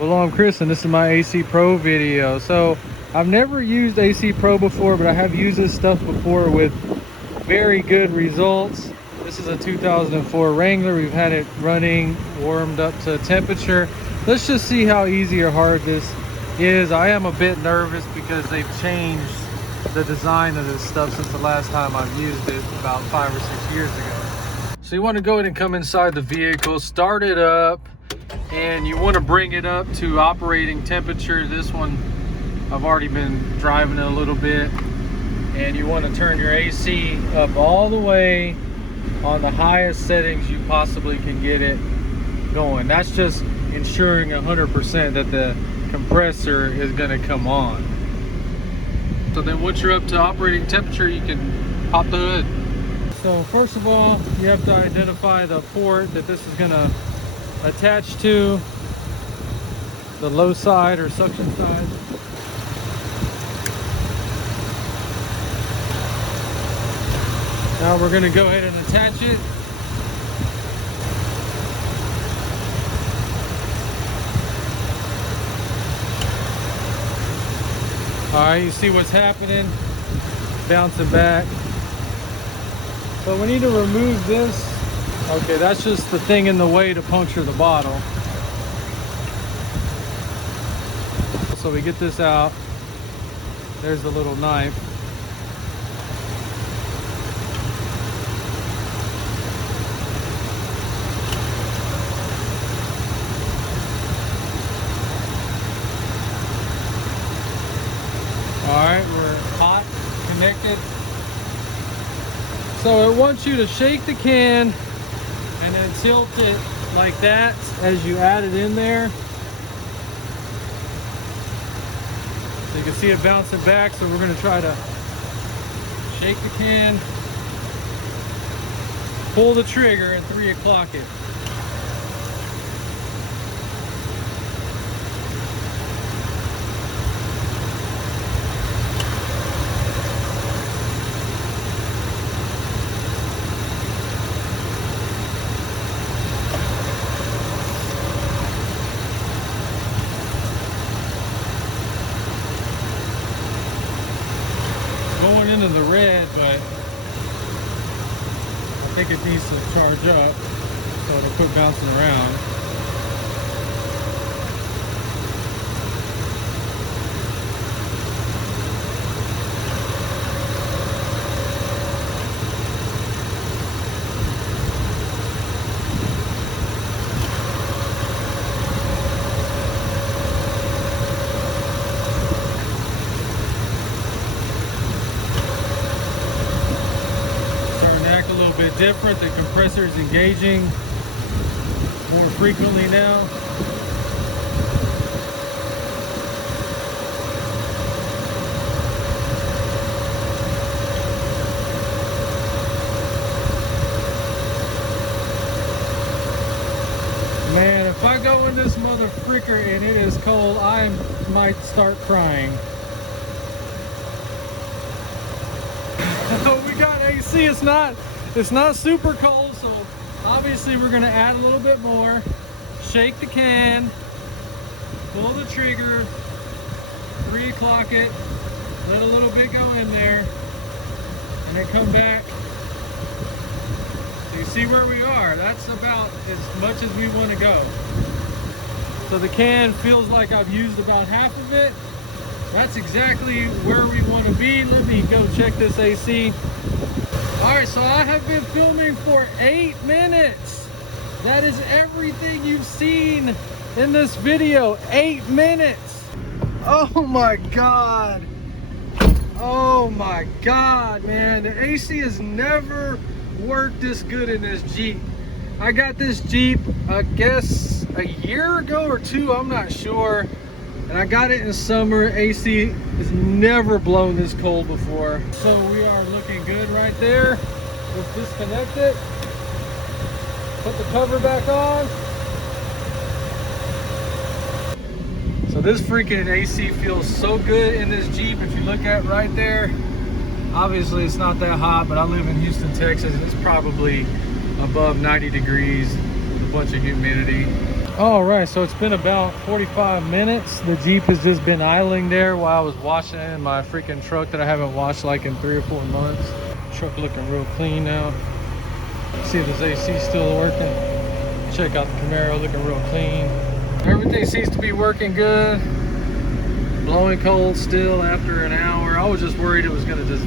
Well, I'm Chris and this is my AC Pro video. So I've never used AC Pro before, but I have used this stuff before with very good results. This is a 2004 Wrangler. We've had it running, warmed up to temperature. Let's just see how easy or hard this is. I am a bit nervous because they've changed the design of this stuff since the last time I've used it about 5 or 6 years ago. So you want to go ahead and come inside the vehicle, start it up, and you want to bring it up to operating temperature. This one, I've already been driving it a little bit, and you want to turn your AC up all the way on the highest settings you possibly can get it going. That's just ensuring 100% that the compressor is going to come on. So then once you're up to operating temperature, you can pop the hood. So first of all, you have to identify the port that this is going to attach to, the low side or suction side. Now we're going to go ahead and attach it. Alright, you see what's happening, bouncing back. But we need to remove this. Okay, that's just the thing in the way to puncture the bottle. So we get this out. There's the little knife. Alright, we're hot, connected. So it wants you to shake the can and then tilt it like that as you add it in there. So you can see it bouncing back, so we're going to try to shake the can, pull the trigger, and 3 o'clock it. Going into the red, but I think it needs to charge up, so it'll quit bouncing around. A little bit different. The compressor is engaging more frequently now. Man, if I go in this mother fricker and it is cold, I might start crying. We got AC. It's not super cold, so obviously we're going to add a little bit more. Shake the can, pull the trigger, 3 o'clock it, let a little bit go in there, and then come back. So you see where we are. That's about as much as we want to go. So the can feels like I've used about half of it. That's exactly where we want to be. Let me go check this AC. Alright, so I have been filming for 8 minutes. That is everything you've seen in this video. 8 minutes. Oh my God. Oh my God, man. The AC has never worked this good in this Jeep. I got this Jeep, I guess, a year ago or 2, I'm not sure. And I got it in summer. AC has never blown this cold before. So we are looking good right there. Let's disconnect it. Put the cover back on. So this freaking AC feels so good in this Jeep. If you look at right there, obviously it's not that hot, but I live in Houston, Texas, and it's probably above 90 degrees, a bunch of humidity. All right, so it's been about 45 minutes. The Jeep has just been idling there while I was washing it in my freaking truck that I haven't washed like in 3 or 4 months. Truck looking real clean now. See if this AC still working. Check out the Camaro, looking real clean. Everything seems to be working good. Blowing cold still after an hour. I was just worried it was gonna just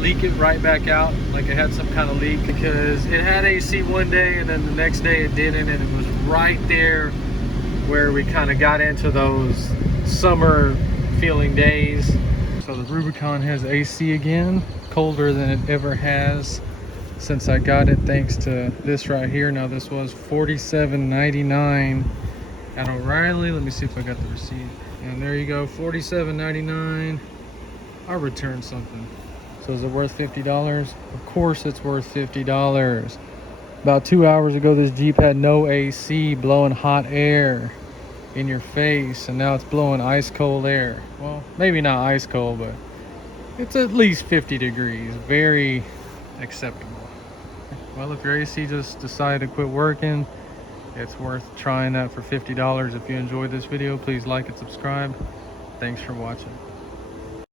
leak it right back out, like it had some kind of leak, because it had AC one day and then the next day it didn't, and it was right there where we kind of got into those summer feeling days. So the Rubicon has AC again, colder than it ever has since I got it, thanks to this right here. Now this was $47.99 at O'Reilly. Let me see if I got the receipt. And there you go, $47.99. I returned something. So is it worth $50? Of course it's worth $50. About 2 hours ago, this Jeep had no AC, blowing hot air in your face, and now it's blowing ice cold air. Well, maybe not ice cold, but it's at least 50 degrees. Very acceptable. Well, if your AC just decided to quit working, it's worth trying that for $50. If you enjoyed this video, please like and subscribe. Thanks for watching.